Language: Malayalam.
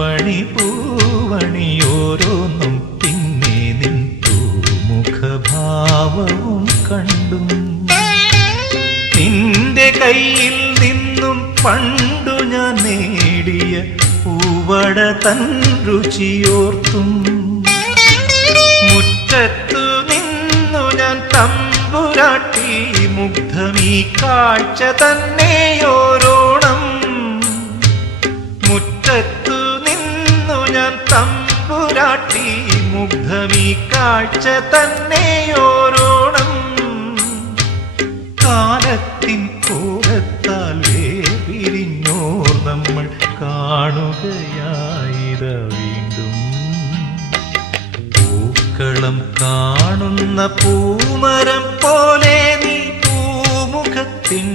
പൂവണി ഓരോന്നും പിന്നെ നിൻ മുഖഭാവവും കണ്ടും നിന്റെ കയ്യിൽ നിന്നും പണ്ടു ഞാൻ നേടിയ പൂവട തൻ രുചിയോർത്തും മുറ്റത്തു നിന്നു ഞാൻ തമ്പുരാട്ടി മുഗ്ധമീ കാഴ്ച തന്നെയോരോണം മുറ്റത്തു നിന്നു ഞാൻ തമ്പുരാട്ടി മുഗ്ധമീ കാഴ്ച തന്നെയോരോണം കാലത്തിൻ കോലത്താൽ വേർപിരിഞ്ഞോർ നമ്മൾ കാണുകയായിര വീണ്ടും പൂക്കളം കാണുന്ന പൂമരം പോലെ നീ പൂമുഖത്തിൻ